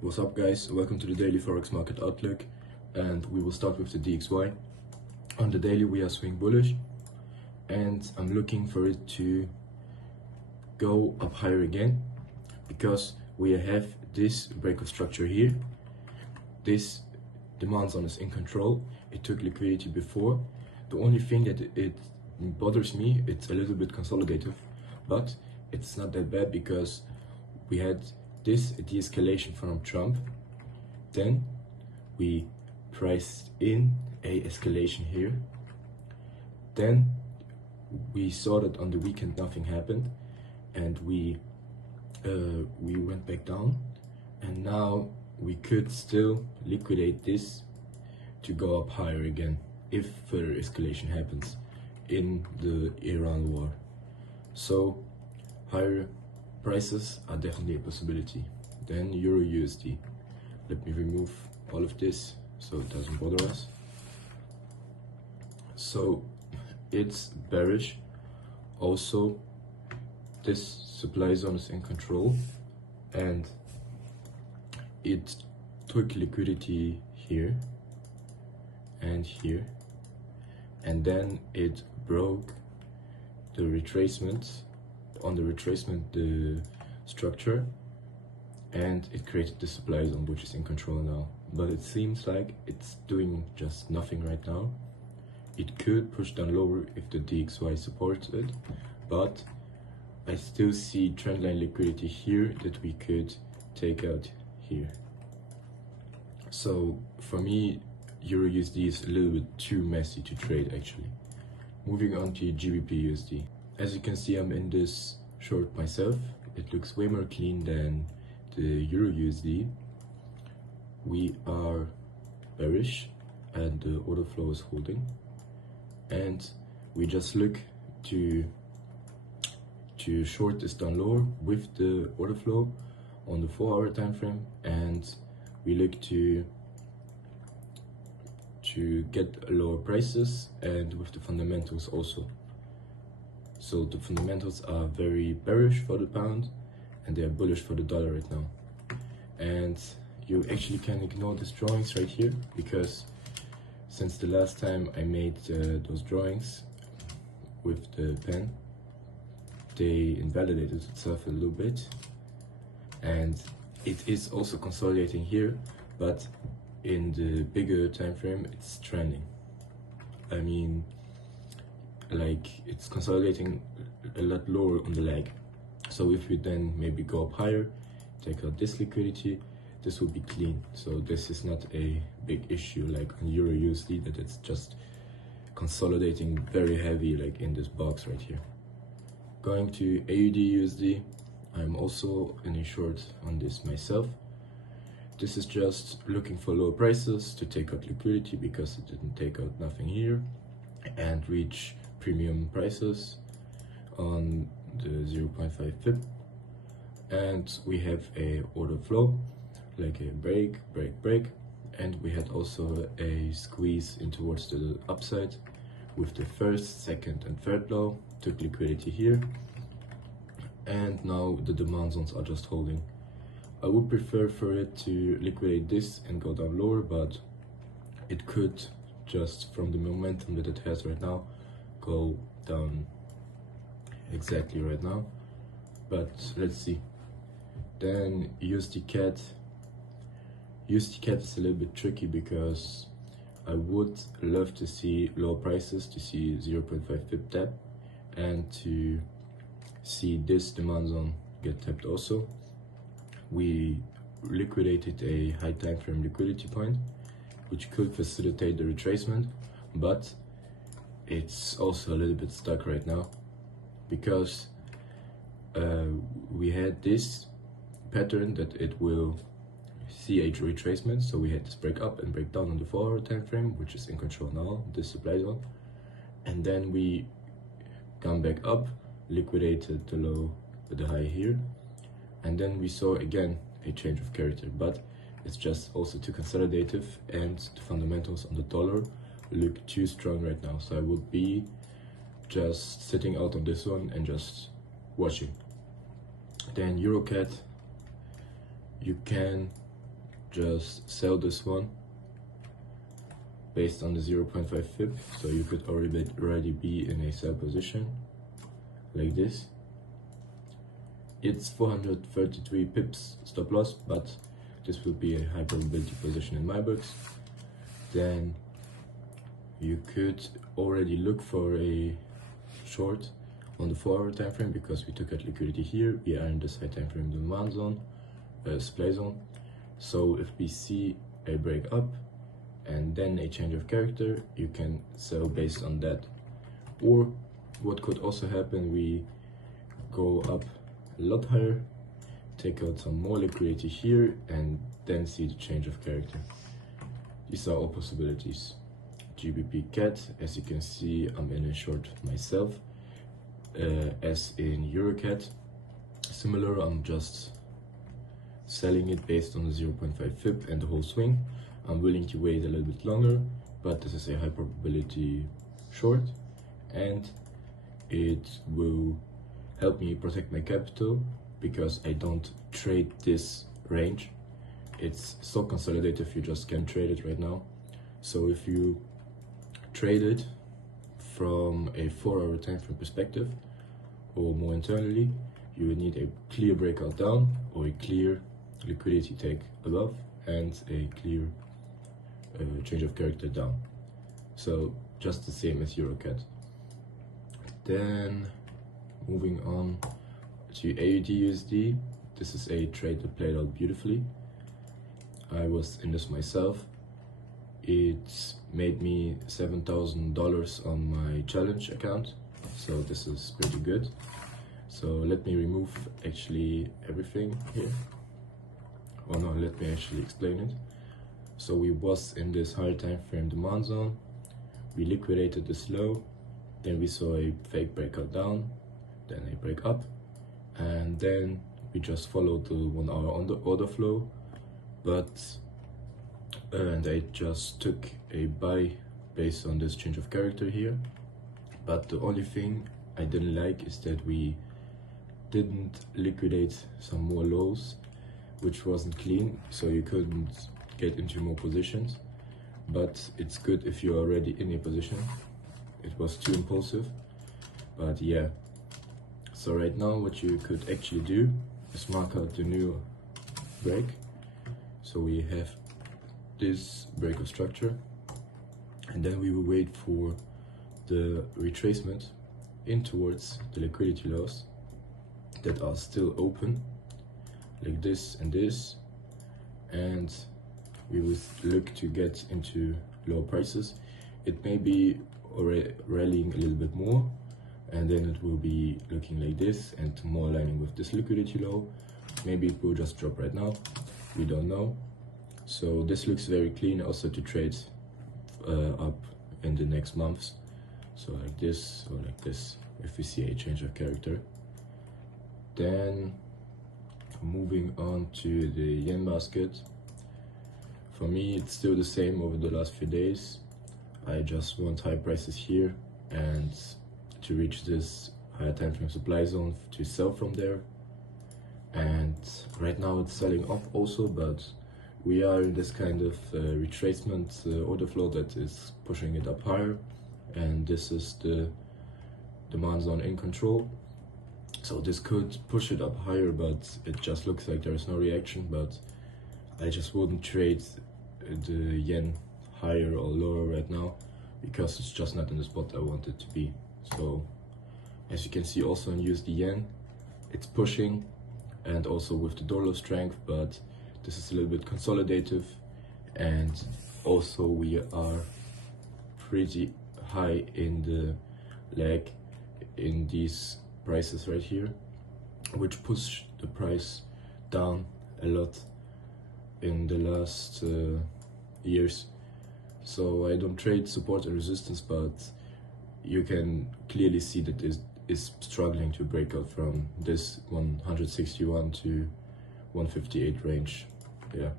What's up guys, welcome to the daily Forex market outlook, and we will start with the DXY. On the daily we are swing bullish and I'm looking for it to go up higher again because we have this break of structure here. This demand zone is in control, it took liquidity before. The only thing that it bothers me, it's a little bit consolidative, but it's not that bad because we had this de-escalation from Trump, then we priced in a escalation here, then we saw that on the weekend nothing happened and we went back down, and now we could still liquidate this to go up higher again if further escalation happens in the Iran war. So higher prices are definitely a possibility. Then Euro USD. Let me remove all of this so it doesn't bother us. So it's bearish. Also, this supply zone is in control and it took liquidity here and here, and then it broke the retracement. On the retracement, the structure, and it created the supply zone which is in control now, but it seems like it's doing just nothing right now. It could push down lower if the DXY supports it, but I still see trendline liquidity here that we could take out here. So for me, Euro USD is a little bit too messy to trade actually. Moving on to GBP USD. As you can see, I'm in this short myself. It looks way more clean than the Euro USD. We are bearish and the order flow is holding. And we just look to short this down lower with the order flow on the 4-hour time frame, and we look to get lower prices and with the fundamentals also. So the fundamentals are very bearish for the pound and they are bullish for the dollar right now. And you actually can ignore these drawings right here because since the last time I made those drawings with the pen, they invalidated itself a little bit, and it is also consolidating here, but in the bigger time frame it's trending. I mean, like, it's consolidating a lot lower on the lag. So if we then maybe go up higher, take out this liquidity, this will be clean. So this is not a big issue like on Euro USD, that it's just consolidating very heavy like in this box right here. Going to AUD USD, I'm also in a short on this myself. This is just looking for lower prices to take out liquidity because it didn't take out nothing here and reach premium prices on the 0.5 pip, and we have a order flow like a break, and we had also a squeeze in towards the upside with the first, second and third low, took liquidity here, and now the demand zones are just holding. I would prefer for it to liquidate this and go down lower, but it could just from the momentum that it has right now go down exactly right now, but let's see. Then USD CAD is a little bit tricky because I would love to see low prices, to see 0.5 pip tap and to see this demand zone get tapped also. We liquidated a high time frame liquidity point which could facilitate the retracement, but it's also a little bit stuck right now because we had this pattern that it will see a retracement. So we had this break up and break down on the 4-hour time frame, which is in control now, this supply zone, and then we come back up, liquidated the low, the high here, and then we saw again a change of character, but it's just also too consolidative and the fundamentals on the dollar look too strong right now. So I would be just sitting out on this one and just watching. Then EuroCAD, you can just sell this one based on the 0.5 pip, so you could already be in a sell position like this. It's 433 pips stop loss, but this will be a high probability position in my books. Then you could already look for a short on the 4-hour time frame, because we took out liquidity here. We are in this high time frame demand zone, supply zone. So if we see a break up and then a change of character, you can sell based on that. Or what could also happen, we go up a lot higher, take out some more liquidity here, and then see the change of character. These are all possibilities. GBP CAD, as you can see, I'm in a short myself, as in EuroCAD. Similar, I'm just selling it based on the 0.5 pip and the whole swing. I'm willing to wait a little bit longer, but this is a high probability short, and it will help me protect my capital because I don't trade this range. It's so consolidative, you just can't trade it right now. So if you trade it from a 4-hour time frame perspective, or more internally, you would need a clear breakout down or a clear liquidity take above and a clear change of character down. So just the same as EuroCAD. Then moving on to AUD/USD, this is a trade that played out beautifully. I was in this myself. It made me $7,000 on my challenge account, so this is pretty good. So let me remove actually everything here. Oh no, let me actually explain it. So we was in this higher time frame demand zone, we liquidated this low, then we saw a fake breakout down, then a break up, and then we just followed the 1 hour on the order flow, and I just took a buy based on this change of character here. But the only thing I didn't like is that we didn't liquidate some more lows, which wasn't clean, so you couldn't get into more positions. But it's good if you're already in a position. It was too impulsive, but yeah. So right now what you could actually do is mark out the new break. So we have this break of structure, and then we will wait for the retracement in towards the liquidity lows that are still open, like this and this, and we will look to get into lower prices. It may be already rallying a little bit more, and then it will be looking like this and more aligning with this liquidity low. Maybe it will just drop right now, we don't know. So this looks very clean also to trade up in the next months. So like this or like this, if we see a change of character. Then moving on to the yen basket. For me, it's still the same over the last few days. I just want high prices here and to reach this higher time frame supply zone to sell from there. And right now it's selling off also, but we are in this kind of retracement order flow that is pushing it up higher, and this is the demand zone in control. So this could push it up higher, but it just looks like there is no reaction. But I just wouldn't trade the yen higher or lower right now, because it's just not in the spot I want it to be. So as you can see also in USD yen, it's pushing, and also with the dollar strength, but this is a little bit consolidative, and also we are pretty high in the lag in these prices right here, which pushed the price down a lot in the last years. So I don't trade support and resistance, but you can clearly see that it is struggling to break out from this 161 to 158 range. Yeah.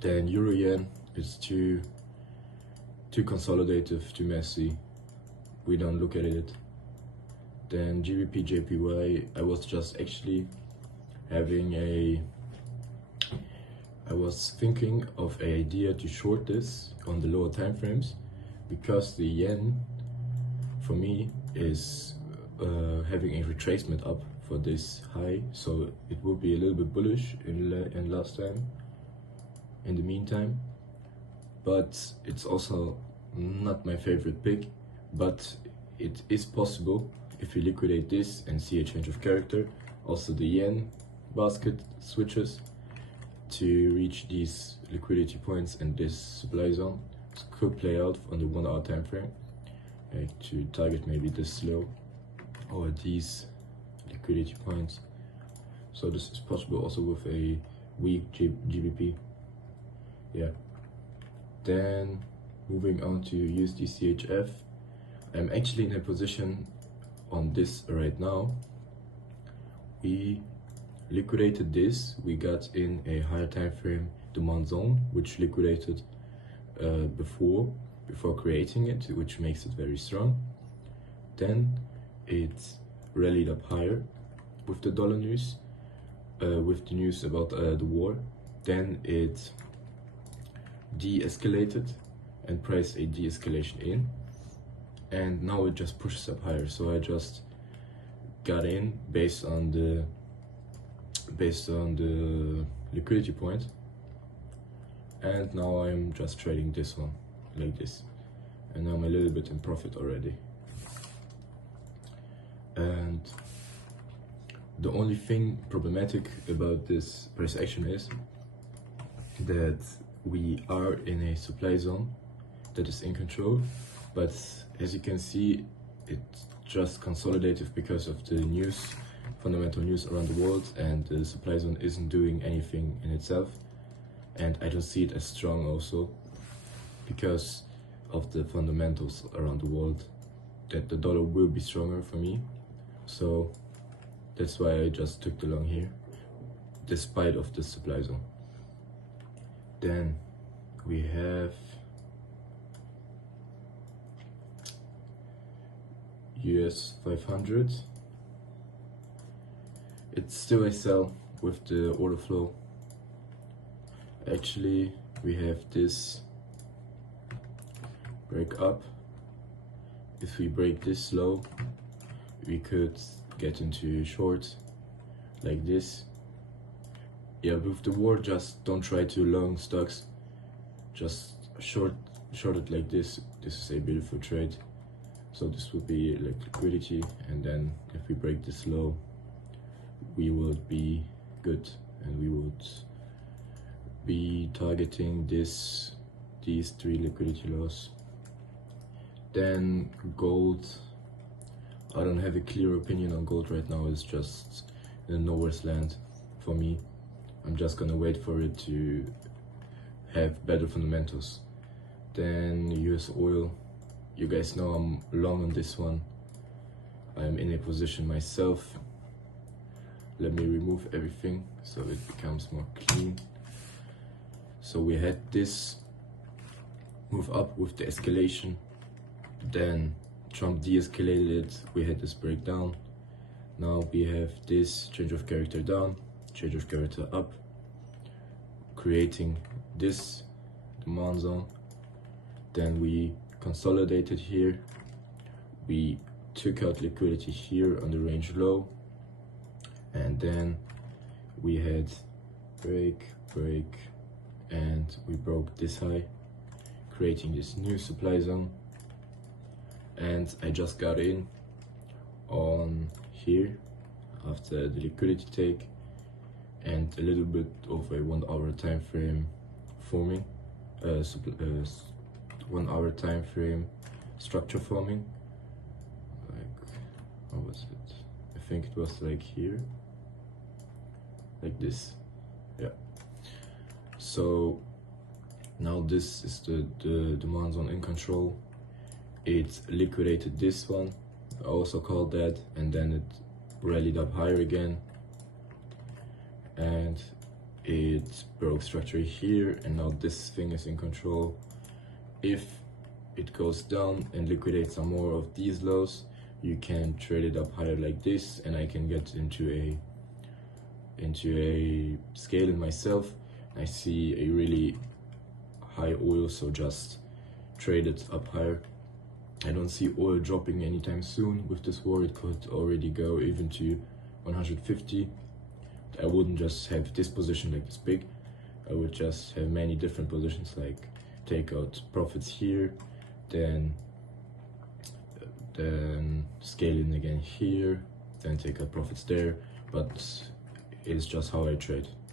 Then Euro Yen is too consolidative, too messy. We don't look at it. Then GBP JPY, I was just actually having a I was thinking of an idea to short this on the lower time frames, because the yen for me is having a retracement up for this high, so it will be a little bit bullish in last time in the meantime. But it's also not my favorite pick, but it is possible if you liquidate this and see a change of character. Also the yen basket switches to reach these liquidity points and this supply zone. It could play out on the 1 hour time frame to target maybe this low or these liquidity points. So this is possible also with a weak GBP. Yeah. Then moving on to USD/CHF, I'm actually in a position on this right now. We liquidated this, we got in a higher time frame demand zone, which liquidated before creating it, which makes it very strong. Then it rallied up higher with the dollar news, with the news about the war. Then it de-escalated and priced a de-escalation in, and now it just pushes up higher. So I just got in based on the liquidity point, and now I'm just trading this one like this, and I'm a little bit in profit already. And the only thing problematic about this price action is that we are in a supply zone that is in control, but as you can see, it's just consolidated because of the news, fundamental news around the world, and the supply zone isn't doing anything in itself. And I don't see it as strong also because of the fundamentals around the world, that the dollar will be stronger for me. So that's why I just took the long here, despite of the supply zone. Then we have US 500. It's still a sell with the order flow. Actually, we have this break up. If we break this low, we could get into short like this. Yeah, with the war, just don't try to long stocks, just short it like this. This is a beautiful trade. So this would be like liquidity, and then if we break this low, we would be good, and we would be targeting these 3 liquidity lows. Then gold, I don't have a clear opinion on gold right now. It's just in nowhere's land for me. I'm just gonna wait for it to have better fundamentals. Then US oil, you guys know I'm long on this one. I'm in a position myself. Let me remove everything so it becomes more clean. So we had this move up with the escalation, then Trump de-escalated it, we had this breakdown. Now we have this change of character down, change of character up, creating this demand zone. Then we consolidated here, we took out liquidity here on the range low, and then we had break, and we broke this high, creating this new supply zone. And I just got in on here after the liquidity take and a little bit of a 1 hour time frame forming, 1 hour time frame structure forming. Like, how was it? I think it was like here, like this. Yeah. So now this is the demand zone in control. It liquidated this one, I also called that, and then it rallied up higher again, and it broke structure here, and now this thing is in control. If it goes down and liquidates some more of these lows, you can trade it up higher like this, and I can get into a scale in myself, I see a really high oil, so just trade it up higher. I don't see oil dropping anytime soon. With this war, it could already go even to 150. I wouldn't just have this position like this big. I would just have many different positions, like take out profits here, then scale in again here, then take out profits there. But it's just how I trade.